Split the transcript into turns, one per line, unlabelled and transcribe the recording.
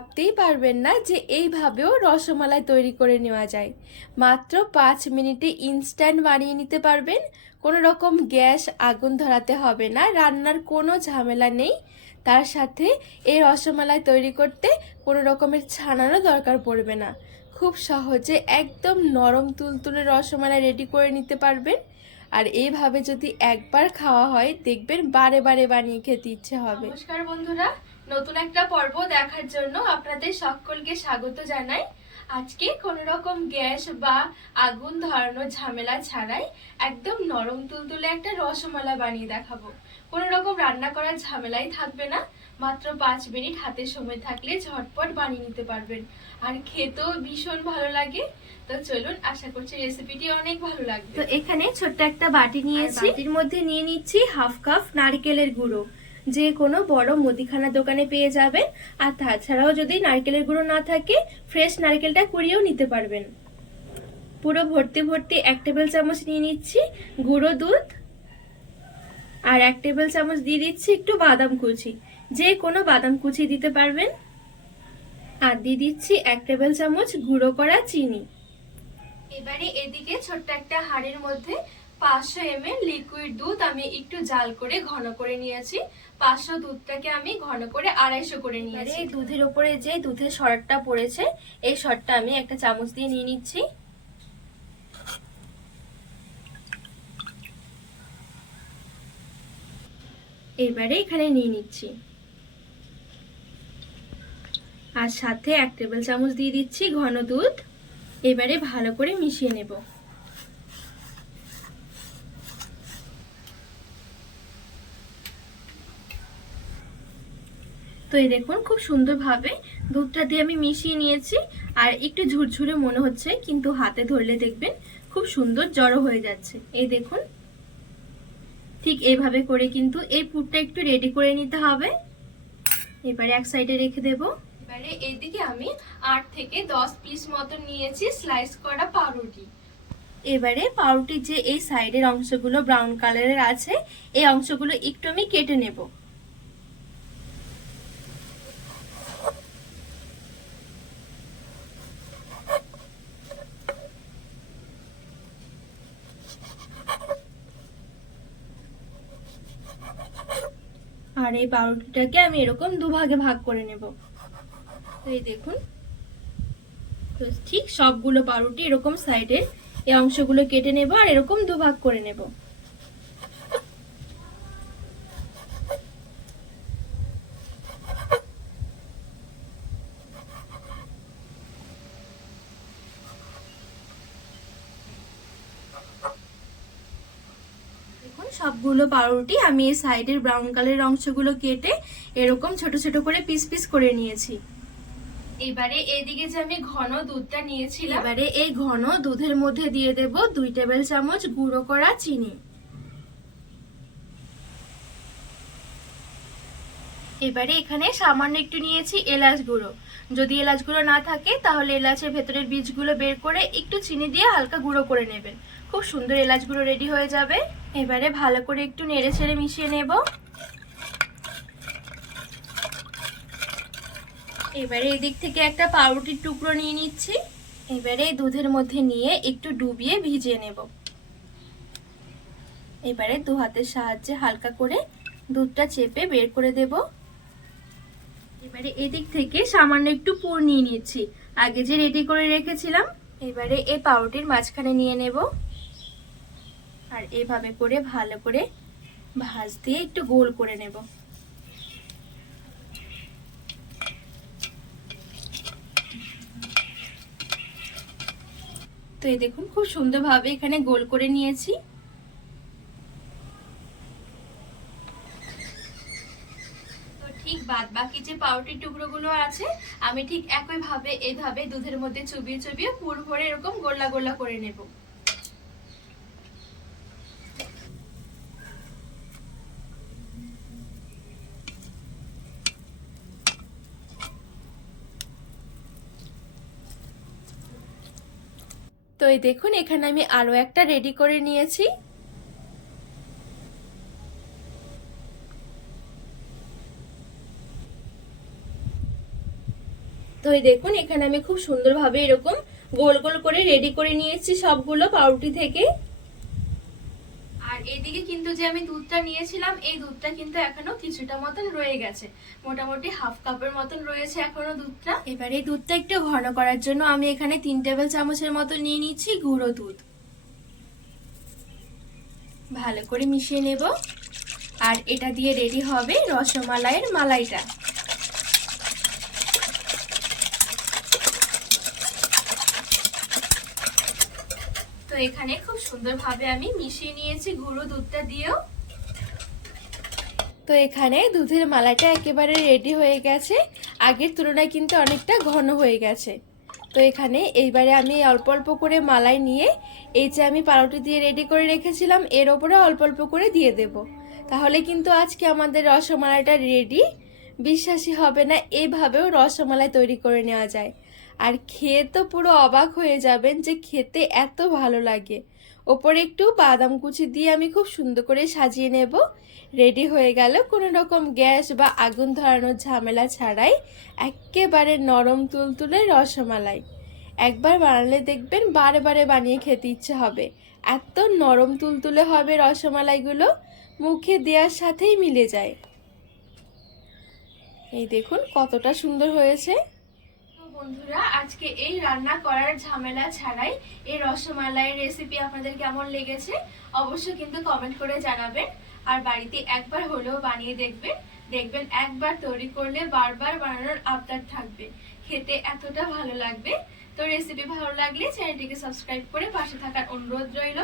ভাবতেই পারবেন না যে এইভাবেও রসমালাই তৈরি করে নেওয়া যায়। মাত্র পাঁচ মিনিটে ইনস্ট্যান্ট বানিয়ে নিতে পারবেন। কোনো রকম গ্যাস আগুন ধরাতে হবে না, রান্নার কোনো ঝামেলা নেই। তার সাথে এই রসমালাই তৈরি করতে কোনো রকমের ছানারও দরকার পড়বে না। খুব সহজে একদম নরম তুলতুলে রসমালাই রেডি করে নিতে পারবেন। আর এইভাবে যদি একবার খাওয়া হয়, দেখবেন বারে বারে বানিয়ে খেতে ইচ্ছে হবে। নমস্কার বন্ধুরা নতুন একটা পর্ব দেখার জন্য আপনাদের সকলকে স্বাগত জানাই। আজকে কোনো রকম গ্যাস বা আগুন ধরানোর ঝামেলা ছাড়াই একদম নরম তুলতুলে একটা রসমালা বানিয়ে দেখাবো। কোনো রকম রান্না করার ঝামেলাই থাকবে না মাত্র পাঁচ মিনিট হাতে সময় থাকলে ঝটপট বানিয়ে নিতে পারবেন। আর খেতেও ভীষণ ভালো লাগে। তো চলুন আশা করছি রেসিপিটি অনেক ভালো লাগবে। তো এখানে ছোট্ট একটা বাটি নিয়েছি। বাটির মধ্যে নিয়ে নিচ্ছি হাফ কাপ নারকেলের গুঁড়ো। যে কোনো বড় মুদিখানা দোকানে পেয়ে যাবেন। আর তাছাড়াও যদি নারকেলের গুঁড়ো না থাকে ফ্রেশ নারকেলটা কুড়িয়েও নিতে পারবেন। পুরো ভর্তি ভর্তি এক টেবিল চামচ নিয়ে নিচ্ছি গুঁড়ো দুধ আর এক টেবিল চামচ দিয়ে দিচ্ছি একটু বাদাম কুচি। যে কোনো বাদাম কুচি দিতে পারবেন। আর দিয়ে দিচ্ছি এক টেবিল চামচ গুঁড়ো করা চিনি। এবারে এদিকে ছোট্ট একটা হাঁড়ির মধ্যে পাঁচশো এম লিকুইড দুধ আমি একটু জাল করে ঘন করে নিয়েছি। পাঁচশো দুধটাকে আমি ঘন করে আড়াইশো করে নিয়েছি। এই দুধের ওপরে যে দুধের সরটা পড়েছে এই সরটা আমি একটা চামচ দিয়ে নিয়ে নিচ্ছি। এবারে এখানে নিয়ে নিচ্ছি। আর সাথে এক টেবিল চামচ দিয়ে দিচ্ছি ঘন দুধ। এবারে ভালো করে মিশিয়ে নেব। তো এই দেখুন খুব সুন্দরভাবে দুধটা দিয়ে আমি মিশিয়ে নিয়েছি। আর একটু ঝুরঝুরে মনে হচ্ছে কিন্তু হাতে ধরলে দেখবেন খুব সুন্দর জড়ো হয়ে যাচ্ছে। এই দেখুন ঠিক এইভাবে করে কিন্তু এই পুরটা একটু রেডি করে নিতে হবে। এবারে এক সাইডে রেখে দেব। এবারে এদিকে আমি আট থেকে দশ পিস মতো নিয়েছি স্লাইস করা পাউরুটি। এবারে পাউরুটির যে এই সাইডের অংশগুলো ব্রাউন কালারের আছে এই অংশগুলো একটু আমি কেটে নেব। আর এই পাউরুটিটাকে আমি এরকম দুভাগে ভাগ করে নেব। এই দেখুন। তো ঠিক সবগুলো পাউরুটি এরকম সাইডে এই অংশগুলো কেটে নেব আর এরকম দুভাগ করে নেব। সবগুলো পাউরুটি আমি এই সাইডের ব্রাউন কালারের অংশগুলো কেটে এরকম ছোট ছোট করে পিস পিস করে নিয়েছি। এবারে এদিকে যে আমি ঘন দুধটা নিয়েছিলাম। এবারে এই ঘন দুধের মধ্যে দিয়ে দেব দুই টেবিল চামচ গুঁড়ো করা চিনি। এবারে এখানে সামান্য একটু নিয়েছি এলাচ গুঁড়ো। যদি এলাচ গুঁড়ো না থাকে তাহলে এলাচের ভেতরের বীজগুলো বের করে একটু চিনি দিয়ে হালকা গুঁড়ো করে নেবেন। খুব সুন্দর এলাচ গুঁড়ো রেডি হয়ে যাবে। এবারে ভালো করে একটু নেড়ে ছেড়ে মিশিয়ে নেব। এবারে এদিক থেকে একটা পাউরুটির টুকরো নিয়ে নিচ্ছি। এবারে দুধের মধ্যে নিয়ে একটু ডুবিয়ে ভিজিয়ে নেব। এবারে দু হাতের সাহায্যে হালকা করে দুধটা চেপে বের করে দেব। এবারে এদিক থেকে সামান্য একটু পুর নিয়ে নিচ্ছি। আগে যে রেডি করে রেখেছিলাম, এবারে এই পাউরুটির মাঝখানে নিয়ে নেব। আর এভাবে করে ভালো করে ভাজ দিয়ে একটু গোল করে নেব। তো এই দেখুন, খুব সুন্দরভাবে এখানে গোল করে নিয়েছি। ঠিক বাদ বাকি যে পাউরুটির টুকরোগুলো আছে, আমি ঠিক একইভাবে, এইভাবে দুধের মধ্যে চুবিয়ে চুবিয়ে পুর ভরে এরকম গোল্লা গোল্লা করে নেব। তো এই দেখুন, এখানে আমি আরও একটা রেডি করে নিয়েছি। তো এই দেখুন, এখানে আমি খুব সুন্দরভাবে এরকম গোল গোল করে রেডি করে নিয়েছি সবগুলো পাউরুটি থেকে। এদিকে কিন্তু যে আমি দুধটা নিয়েছিলাম, এই দুধটা কিন্তু এখনও কিছুটা মতন রয়ে গেছে। মোটামুটি হাফ কাপের মতন রয়েছে এখনও দুধটা। এবার এই দুধটা একটু ঘন করার জন্য আমি এখানে তিন টেবিল চামচের মতো নিয়ে নিচ্ছি গুঁড়ো দুধ। ভালো করে মিশিয়ে নেব। আর এটা দিয়ে রেডি হবে রসমালাইয়ের মালাইটা। তো এখানে খুব সুন্দরভাবে আমি মিশিয়ে নিয়েছি গুঁড়ো দুধটা দিয়েও। তো এখানে দুধের মালাটা একেবারে রেডি হয়ে গেছে। আগের তুলনায় কিন্তু অনেকটা ঘন হয়ে গেছে। তো এখানে এইবারে আমি অল্প অল্প করে মালাই নিয়ে এই যে আমি পাউরুটি দিয়ে রেডি করে রেখেছিলাম, এর ওপরে অল্প অল্প করে দিয়ে দেব। তাহলে কিন্তু আজকে আমাদের রসমালাইটা রেডি বিশ্বাসই হবে না এইভাবেও রসমালাই তৈরি করে নেওয়া যায়। আর খেয়ে তো পুরো অবাক হয়ে যাবেন যে খেতে এত ভালো লাগে। ওপরে একটু বাদাম কুচি দিয়ে আমি খুব সুন্দর করে সাজিয়ে নেব। রেডি হয়ে গেল কোনো রকম গ্যাস বা আগুন ধরানোর ঝামেলা ছাড়াই একেবারে নরম তুলতুলে রসমালাই। একবার বানালে দেখবেন বারে বারে বানিয়ে খেতে ইচ্ছে হবে। এত নরম তুলতুলে হবে রসমালাইগুলো, মুখে দেওয়ার সাথেই মিলে যায়। এই দেখুন কতটা সুন্দর হয়েছে। বন্ধুরা, আজকে এই রান্না করার ঝামেলা ছাড়াই এই রসমালাইয়ের রেসিপি আপনাদের কেমন লেগেছে অবশ্যই কিন্তু কমেন্ট করে জানাবেন। আর বাড়িতে একবার হলেও বানিয়ে দেখবেন। দেখবেন একবার তৈরি করলে বারবার বানানোর আবদার থাকবে। খেতে এতটা ভালো লাগবে। তো রেসিপি ভালো লাগলে চ্যানেলটিকে সাবস্ক্রাইব করে পাশে থাকার অনুরোধ রইল।